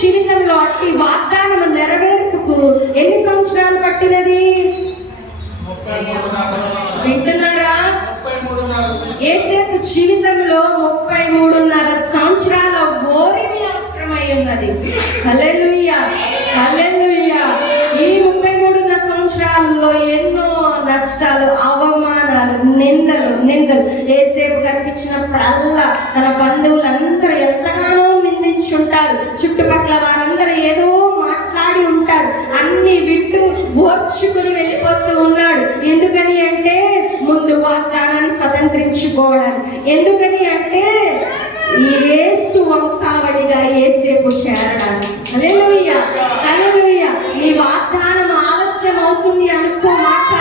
జీవితంలో అట్టి వాగ్దానం నెరవేర్పుకు ఎన్ని సంవత్సరాలు పట్టినది? వింటున్నారా? యేసేపు జీవితంలో 33.5 సంవత్సరాల ఓరిమి అవసరమై ఉన్నది. హల్లెలూయా, హల్లెలూయా. ఈ 33.5 సంవత్సరాల్లో ఎన్నో నష్టాలు, అవమానాలు, నిందలు యేసేపు కనిపించినప్పుడల్లా తన బంధువులందరూ ఎంతగానో నిందించుంటారు. చుట్టుపక్కల వారందరూ ఏదో మాట్లాడి ఉంటారు. అన్ని వింటూ ఓర్చుకుని వెళ్ళిపోతూ ఉన్నాడు. ఎందుకని అంటే ముందు వాగ్దానాన్ని స్వతంత్రించుకోవడానికి. ఎందుకని అంటే యేసు వంశావళిగా యేసేపు చేరడానికి. హల్లెలూయా, హల్లెలూయా. నీ వాగ్దానం ఆలస్యం అవుతుంది అనుకో మాట,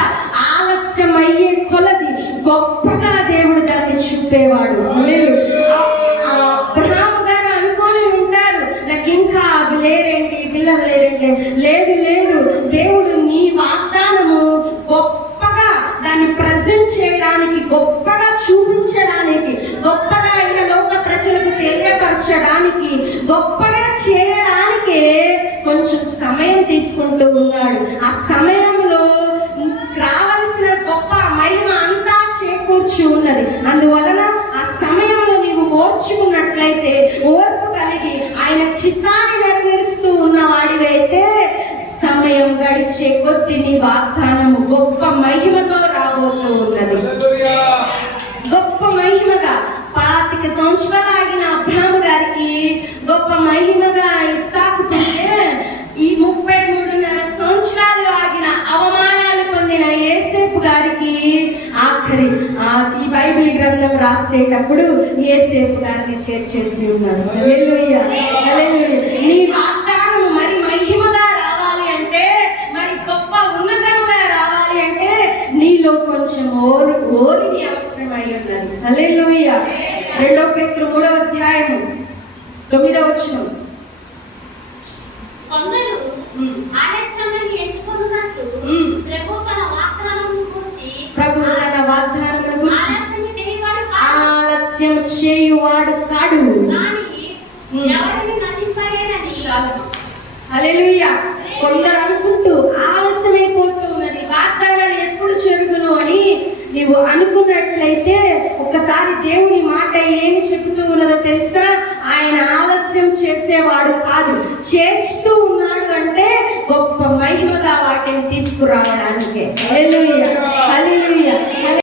ఆలస్యం అయ్యే కొలది గొప్పగా దేవుడు దాన్ని చూపేవాడు. అబ్రహాము గారు అనుకొని ఉంటారు, నాకు ఇంకా లేరేంటి, పిల్లలు లేరేంటి. లేదు, దేవుడు నీ వాగ్దానము గొప్పగా దాన్ని ప్రజెంట్ చేయడానికి, గొప్పగా చూపించడానికి, గొప్పగా ఇంకా లోక ప్రజలకు తెలియపరచడానికి, గొప్పగా చేయడానికే కొంచెం సమయం తీసుకుంటూ ఉన్నాడు. ఆ సమయంలో రావాల్సిన గొప్ప మహిమ అంతా చేకూర్చి ఉన్నది. అందువలన ఆ సమయంలో నీవు ఓర్చుకున్నట్లయితే, ఓర్పు కలిగి ఆయన చిత్తాన్ని నెరవేరుస్తూ ఉన్నవాడివైతే, సమయం గడిచే కొద్ది నీ వాగ్దానము గొప్ప మహిమతో రాబోతూ ఉన్నది. గొప్ప మహిమగా 25 సంవత్సరాలు ఆగిన అబ్రహాము గారికి గొప్ప మహిమగా ఇస్సాకు పుట్టే, ఈ 33.5 సంవత్సరాలు ఆగిన అవమానాలు పొందిన యేసేపు గారికి ఆఖరి ఈ బైబిల్ గ్రంథం రాసేటప్పుడు యేసేపు గారిని చేర్చేసి ఉన్నాడు. హల్లెలూయా, హల్లెలూయా. నీ వాగ్దానం మరి మహిమగా రావాలి అంటే, మరి గొప్ప ఉన్నతంగా రావాలి అంటే నీలో కొంచెం ఓరిమి అవసరమై ఉన్నది. హల్లెలూయా. 2 పేతురు 3వ అధ్యాయము 9వ వచనం. ప్రభు తన వాగ్దానమును గురించి ఆలస్యం చేయువాడు కాడు. హల్లెలూయా. కొందరు అనుకుంటూ ఆలస్యమైపోతూ ఉన్నది, వాగ్దానాలు ఎప్పుడు జరుగును అని నీవు అనుకున్నట్లయితే, ఒక్కసారి దేవుని మాట ఏం చెబుతూ ఉన్నదో తెలుసా? ఆయన ఆలస్యం చేసేవాడు కాదు, చేస్తూ ఉన్నాడు అంటే గొప్ప మహిమగా వాటిని తీసుకురావడానికి. హల్లెలూయా, హల్లెలూయా.